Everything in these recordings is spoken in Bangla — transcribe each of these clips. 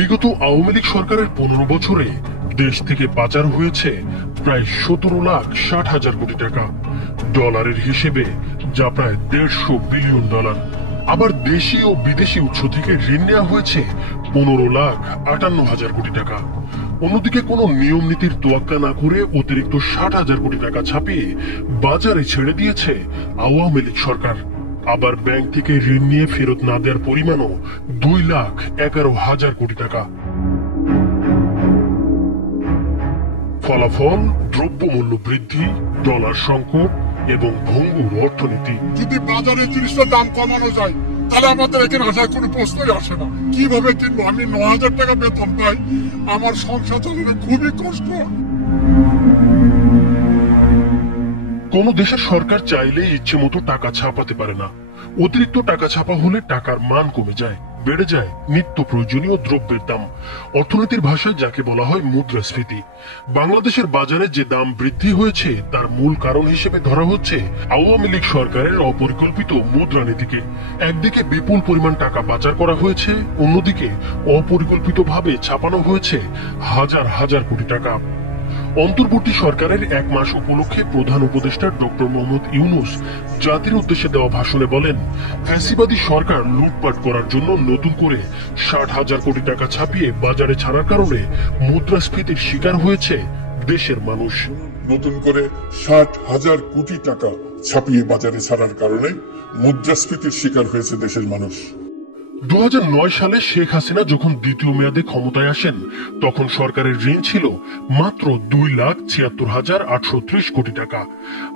বিগত আওয়ামী লীগ সরকারের 15 বছরে দেশ থেকে পাচার হয়েছে প্রায় 17,60,000 কোটি টাকা, ডলারের হিসেবে যা প্রায় $150 বিলিয়ন। আবার দেশি ও বিদেশি উৎস থেকে ঋণ নেওয়া হয়েছে 15,58,000 কোটি টাকা। অন্যদিকে কোনো নিয়ম নীতির তোয়াক্কা না করে অতিরিক্ত 60,000 কোটি টাকা ছাপিয়ে বাজারে ছেড়ে দিয়েছে আওয়ামী লীগ সরকার। আবার ব্যাংক থেকে ঋণ নিয়ে ফেরত না দেওয়ার পরিমাণও 2,11,000 কোটি টাকা। ফলাফল দ্রব্যমূল্য বৃদ্ধি, ডলার সংকট এবং ভঙ্গুর অর্থনীতি। যদি বাজারে জিনিসটার দাম কমানো যায় তাহলে আমাদের এখানে আসার কোনো প্রশ্নই আসে না। কিভাবে কিনবো? আমি 9,000 টাকা বেতন পাই, আমার সংসার চালানো খুবই কষ্ট। কোন দেশের সরকার চাইলে ইচ্ছে মতো টাকা ছাপাতে পারে না। অতিরিক্ত টাকা ছাপা হলে টাকার মান কমে যায়, বেড়ে যায় নিত্য প্রয়োজনীয় দ্রব্যের দাম। অর্থনীতির ভাষায় যাকে বলা হয় মুদ্রাস্ফীতি। বাংলাদেশের বাজারে যে দাম বৃদ্ধি হয়েছে তার মূল কারণ হিসেবে ধরা হচ্ছে আওয়ামী লীগ সরকারের অপরিকল্পিত মুদ্রানীতিকে। একদিকে বিপুল পরিমাণ টাকা পাচার করা হয়েছে, অন্যদিকে অপরিকল্পিতভাবে ছাপানো হয়েছে হাজার হাজার কোটি টাকা। অন্তর্বর্তী সরকারের 1 মাস উপলক্ষে প্রধান উপদেষ্টা ডক্টর মোহাম্মদ ইউনূস জাতির উদ্দেশ্যে দেওয়া ভাষণে বলেন, ফ্যাসিবাদী সরকার লুটপাট করার জন্য নতুন করে 60,000 কোটি টাকা ছাপিয়ে বাজারে ছাড়ার কারণে মুদ্রাস্ফীতির শিকার হয়েছে দেশের মানুষ। নতুন করে 60,000 কোটি টাকা ছাপিয়ে বাজারে ছাড়ার কারণে মুদ্রাস্ফীতির শিকার হয়েছে দেশের মানুষ। 2009 সালে শেখ হাসিনা যখন দ্বিতীয় মেয়াদে ক্ষমতায় আসেন তখন সরকারের ঋণ ছিল মাত্র 2,76,830 কোটি টাকা।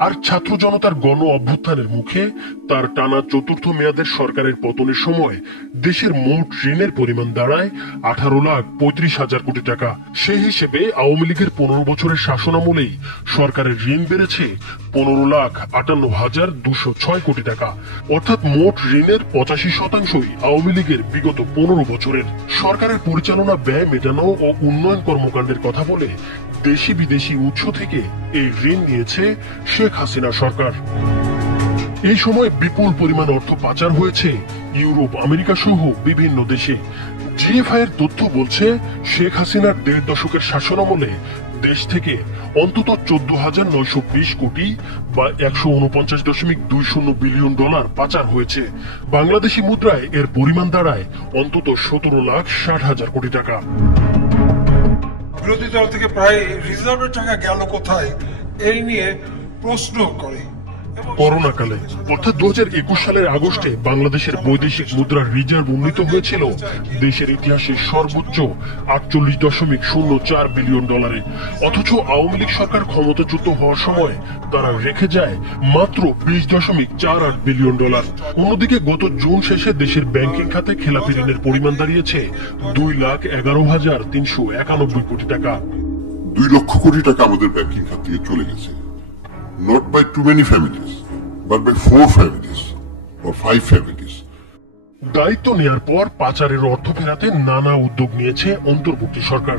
আর ছাত্র জনতার গণ অভ্যুত্থানের মুখে তার টানা চতুর্থ মেয়াদের সরকারের পতনের সময় দেশের মোট ঋণের পরিমাণ দাঁড়ায় 18,35,000 কোটি টাকা। সেই হিসেবে আওয়ামী লীগের 15 বছরের শাসনামলেই সরকারের ঋণ বেড়েছে 15,58,206 কোটি টাকা। অর্থাৎ মোট ঋণের 85%ই আওয়ামী লীগের বিগত 15 বছরের। সরকারের পরিচালনা ব্যয় মেটানো ও উন্নয়ন কর্মকাণ্ডের কথা বলে দেশি বিদেশি উৎস থেকে এই ঋণ নিয়েছে শেখ হাসিনা সরকার। এই সময় বিপুল পরিমাণ অর্থ পাচার হয়েছে ইউরোপ, আমেরিকা সহ বিভিন্ন দেশে। জিএফআই এর তথ্য বলছে শেখ হাসিনার 1.5 দশকের শাসনামলে দেশ থেকে অন্তত 14,920 কোটি বা $149.20 বিলিয়ন পাচার হয়েছে। বাংলাদেশি মুদ্রায় এর পরিমাণ দাঁড়ায় অন্তত 17,60,000 কোটি টাকা। বিরোধী দল থেকে প্রায় রিজার্ভের টাকা গেল কোথায় এই নিয়ে প্রশ্ন করে। করোনাকালে অর্থাৎ 2021 সালের আগস্টে বাংলাদেশের বৈদেশিক মুদ্রার রিজার্ভ উন্নীত হয়েছিল দেশের ইতিহাসে সর্বোচ্চ $48.04 বিলিয়ন। অথচ আওয়ামী লীগ সরকার ক্ষমতাচ্যুত হওয়ার সময় তারা রেখে যায় মাত্র $20.48 বিলিয়ন। অন্যদিকে গত জুন শেষে দেশের ব্যাংকিং খাতে খেলাপি ঋণের পরিমাণ দাঁড়িয়েছে 2,11,391 কোটি টাকা। 2 লক্ষ কোটি টাকা আমাদের ব্যাংকিং খাত থেকে চলে গেছে। Not by too many families, but by 4 families or 5 families. দায়িত্ব নেয়ার পর পাচারের অর্থ ফেরাতে নানা উদ্যোগ নিয়েছে অন্তর্বর্তী সরকার।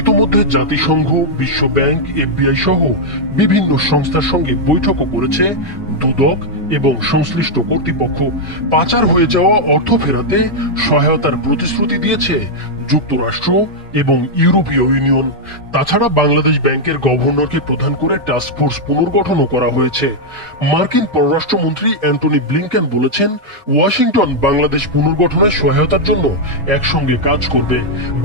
ইতোমধ্যে জাতিসংঘ, বিশ্ব ব্যাংক, এফবিআই সহ বিভিন্ন সংস্থার সঙ্গে বৈঠকও করেছে দুদক এবং সংশ্লিষ্ট কর্তৃপক্ষ। পাচার হয়ে যাওয়া অর্থ ফেরাতে সহায়তার প্রতিশ্রুতি দিয়েছে যুক্তরাষ্ট্র এবং ইউরোপীয় ইউনিয়ন। তাছাড়া বাংলাদেশ ব্যাংকের গভর্নরকে প্রধান করে টাস্কফোর্স পুনর্গঠনও করা হয়েছে। মার্কিন পররাষ্ট্রমন্ত্রী অ্যান্টনি ব্লিংকেন বলেছেন, ওয়াশিংটন বাংলাদেশ পুনর্গঠনে সহায়তার জন্য একসঙ্গে কাজ করবে।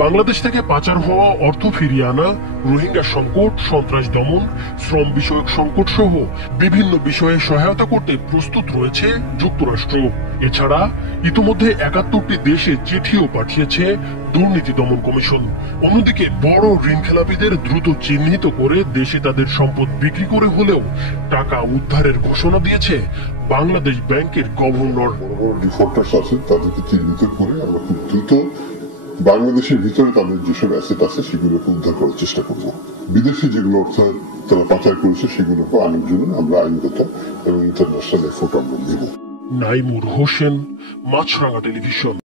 বাংলাদেশ থেকে পাচার হওয়া অর্থ ফিরিয়ে আনা, রোহিঙ্গা সংকট, সন্ত্রাস দমন, শ্রম বিষয়ক সংকট সহ বিভিন্ন বিষয়ে সহায়তা করতে প্রস্তুত রয়েছে যুক্তরাষ্ট্র। এছাড়া ইতিমধ্যে 71টি দেশে চিঠিও পাঠিয়েছে দুর্নীতি দমন কমিশন। অন্যদিকে বড় ঋণ খেলাপিদের দ্রুত চিহ্নিত করে দেশে তাদের সম্পদ বিক্রি করে হলেও টাকা উদ্ধারের ঘোষণা দিয়েছে বাংলাদেশ ব্যাংকের গভর্নর। বড় ডিফল্টার্স আছে তাদেরকে চিহ্নিত করে আমরা খুব দ্রুত বাংলাদেশের ভিতরে তাদের যেসব অ্যাসেট আছে সেগুলোকে উদ্ধার করার চেষ্টা করব। বিদেশি যেগুলো অর্থ তারা পাচার করেছে সেগুলোকে আনার জন্য আমরা আইনগত এবং ইন্টারন্যাশনাল এফোর্ট আমরা নেব। নাইমুর হোসেন, মাছরাঙা টেলিভিশন।